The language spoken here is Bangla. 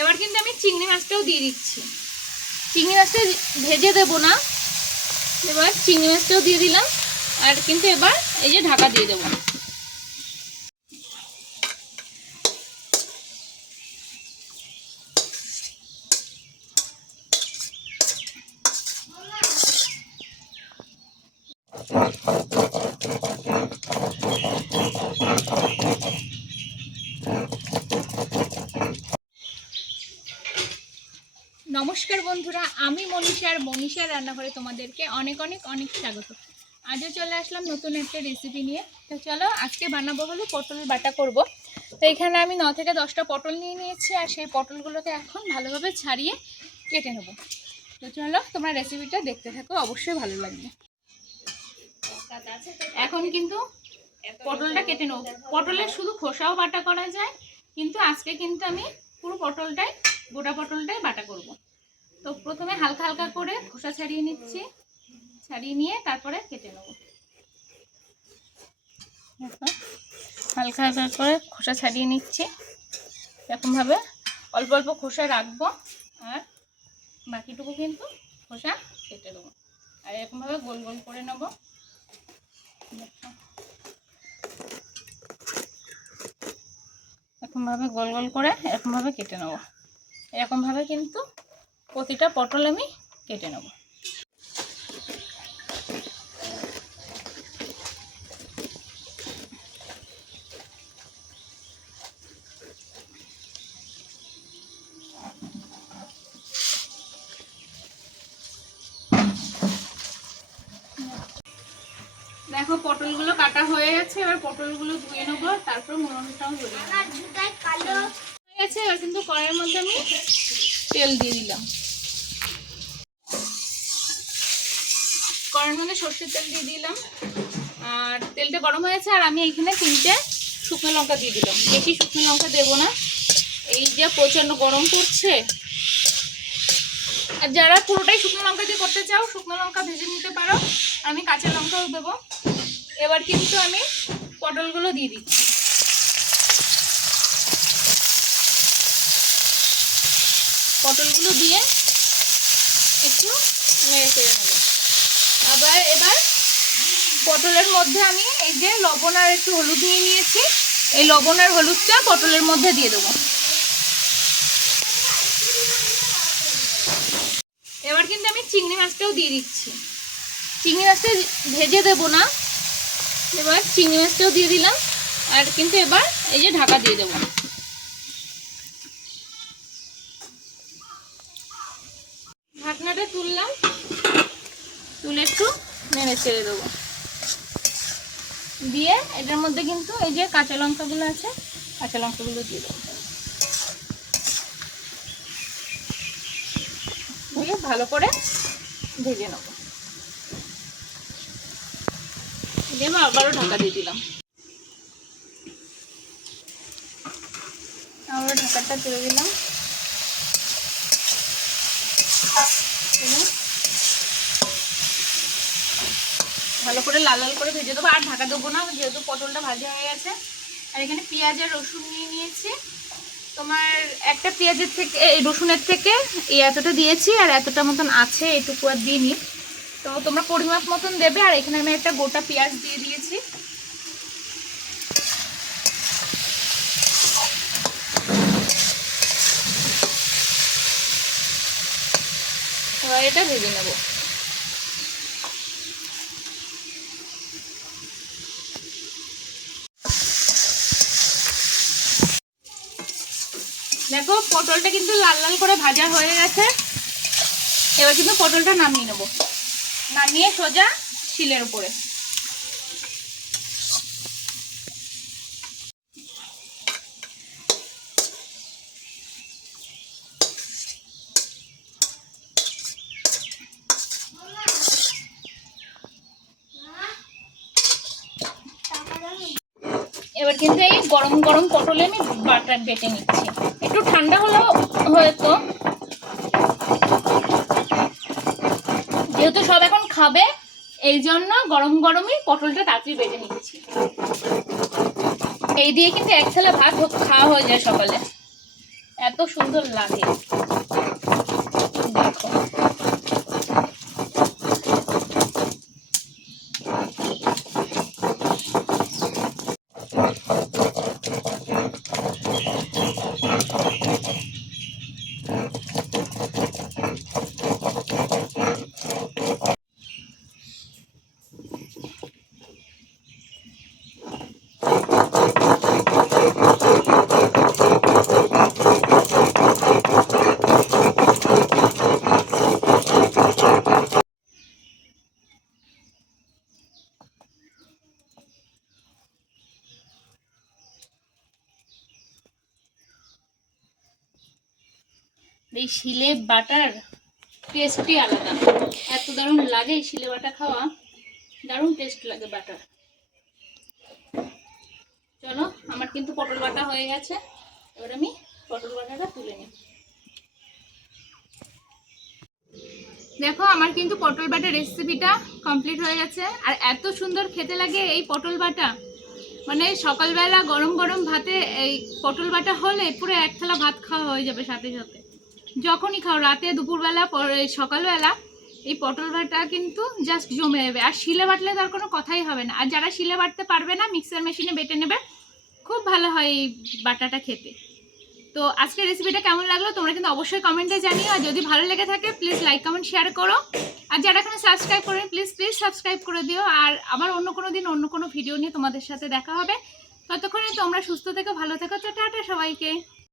এবার কিন্তু আমি চিংড়ি মাছটাও দিয়ে দিচ্ছি। চিংড়ি মাছটা ভেজে দেবো না, এবার চিংড়ি মাছটাও দিয়ে দিলাম। আর কিন্তু এবার এই যে ঢাকা দিয়ে দেবো। নমস্কার বন্ধুরা, আমি মনীষা আর মনীষার রান্নাঘরে তোমাদেরকে অনেক অনেক অনেক স্বাগত। আজও চলে আসলাম নতুন একটা রেসিপি নিয়ে। তো চলো, আজকে বানাবো হলো পটল বাটা করব। তো এখানে আমি 9 থেকে 10টা পটল নিয়ে নিয়েছি, আর সেই পটলগুলোকে এখন ভালোভাবে ছাড়িয়ে কেটে নেব। তো চলো, তোমরা রেসিপিটা দেখতে থাকো, অবশ্যই ভালো লাগবে। এখন কিন্তু পটলটা কেটে নেব। পটলের শুধু খোসাও বাটা করা যায়, কিন্তু আজকে কিন্তু আমি পুরো পটলটাই, গোটা পটলটাই বাটা করব। তো প্রথমে হালকা হালকা করে খোসা ছাড়িয়ে নিচ্ছি, ছাড়িয়ে নিয়ে তারপরে কেটে নেব। হালকা হালকা করে খোসা ছাড়িয়ে নিচ্ছি, এরকমভাবে অল্প অল্প খোসা রাখবো, আর বাকিটুকু কিন্তু খোসা কেটে দেবো। আর এরকমভাবে গোল গোল করে নেব। এরকমভাবে গোল গোল করে এরকমভাবে কেটে নেব। এরকমভাবে কিন্তু প্রতিটা পটল আমি কেটে নেব। দেখো, পটলগুলো কাটা হয়ে গেছে। এবার পটলগুলো ধুয়ে নেবো, তারপর মরণটাও ধরে হয়ে গেছে। এবার কিন্তু কড়াইয়ের মধ্যে আমি তেল দিয়ে দিলাম। কড়াইয়ের মধ্যে সর্ষের তেল দিয়ে দিলাম, আর তেলটা গরম হয়েছে। আর আমি এখানে 3টে শুকনো লঙ্কা দিয়ে দিলাম। বেশি শুকনো লঙ্কা দেবো না, এই যে প্রচণ্ড গরম পড়ছে। আর যারা পুরোটাই শুকনো লঙ্কা দিয়ে করতে চাও, শুকনো লঙ্কা ভেজে নিতে পারো, আমি কাঁচা লঙ্কাও দেবো। এবার কিন্তু আমি পটলগুলো দিয়ে দিচ্ছি। পটলগুলো দিয়ে একটু নেড়ে চেড়ে নেব। এবার পটলের মধ্যে আমি এই যে লবণ আর একটু হলুদ নিয়ে নিয়েছি, এই লবণ আর হলুদটা পটলের মধ্যে দিয়ে দেবো। এবার কিন্তু আমি চিংড়ি মাছটাও দিয়ে দিচ্ছি। চিংড়ি মাছটা ভেজে দেবো না, এবার চিংড়ি মাছটাও দিয়ে দিলাম। আর কিন্তু এবার এই যে ঢাকা দিয়ে দেবো। ঢাকনাটা তুললাম, তুলে একটু নেড়ে ছেড়ে দেবো। দিয়ে এটার মধ্যে কিন্তু এই যে কাঁচা লঙ্কাগুলো আছে, কাঁচা লঙ্কাগুলো দিয়ে দেবো। দিয়ে ভালো করে ভেজে নেবো। দিয়ে আবারও ঢাকা দিয়ে দিলাম। আবারও ঢাকাটা তুলে দিলাম। ভালো করে লাল লাল করে ভেজে দেবো, আর ঢাকা দেবো না, যেহেতু পটলটা ভাজা হয়ে গেছে। আর এখানে পেঁয়াজ আর রসুন নিয়ে নিয়েছি। তোমার একটা পেঁয়াজের থেকে, এই রসুনের থেকে এই এতটা দিয়েছি, আর এতটা মতন আছে, এটুকু আর দিইনি। তো তোমরা পরিমাপ মতন দেবে। আর এখানে আমি একটা গোটা পেঁয়াজ দিয়ে দিয়েছি। এবার এটা ভেজে নেব। দেখো, পটলটা কিন্তু লাল লাল করে ভাজা হয়ে গেছে। এবার কিন্তু পটলটা নামিয়ে নেব, নামিয়ে সোজা শিলের উপরে। এবার কিন্তু এই গরম গরম পটলে আমি বাটা বেটে নিচ্ছি। একটু ঠান্ডা হলেও হয়তো, যেহেতু সব এখন খাবে, এই জন্য গরম গরমই পটলটা তাড়াতাড়ি বেটে নিচ্ছি। এই দিয়ে কিন্তু এক থালা ভাত খাওয়া হয়ে যায় সকালে, এত সুন্দর লাগে দেখো। এই শিলে বাটার টেস্টই আলাদা, এত দারুণ লাগে এই শিলে বাটা খাওয়া, দারুণ টেস্ট লাগে বাটার। চলো আমার কিন্তু পটল বাটা হয়ে গেছে, এবার আমি পটল বাটাটা তুলে নিই। দেখো আমার কিন্তু পটল বাটা রেসিপিটা কমপ্লিট হয়ে গেছে। আর এত সুন্দর খেতে লাগে এই পটল বাটা, মানে সকালবেলা গরম গরম ভাতে এই পটল বাটা হলে পুরো এক থালা ভাত খাওয়া হয়ে যাবে সাথে সাথে। যখনই খাও, রাতে, দুপুরবেলা, সকালবেলা, এই পটল বাটা কিন্তু জাস্ট জমে যাবে। আর শিলে বাটলে তার কোনো কথাই হবে না। আর যারা শিলে বাটতে পারবে না, মিক্সার মেশিনে বেটে নেবে, খুব ভালো হয় এই বাটাটা খেতে। তো আজকের রেসিপিটা কেমন লাগলো তোমরা কিন্তু অবশ্যই কমেন্টে জানিও। আর যদি ভালো লেগে থাকে প্লিজ লাইক কমেন্ট শেয়ার করো। আর যারা এখনো সাবস্ক্রাইব করে প্লিজ সাবস্ক্রাইব করে দিও। আর আবার অন্য কোনো দিন অন্য কোনো ভিডিও নিয়ে তোমাদের সাথে দেখা হবে। ততক্ষণে তোমরা সুস্থ থেকো, ভালো থেকো। টাটা সবাইকে।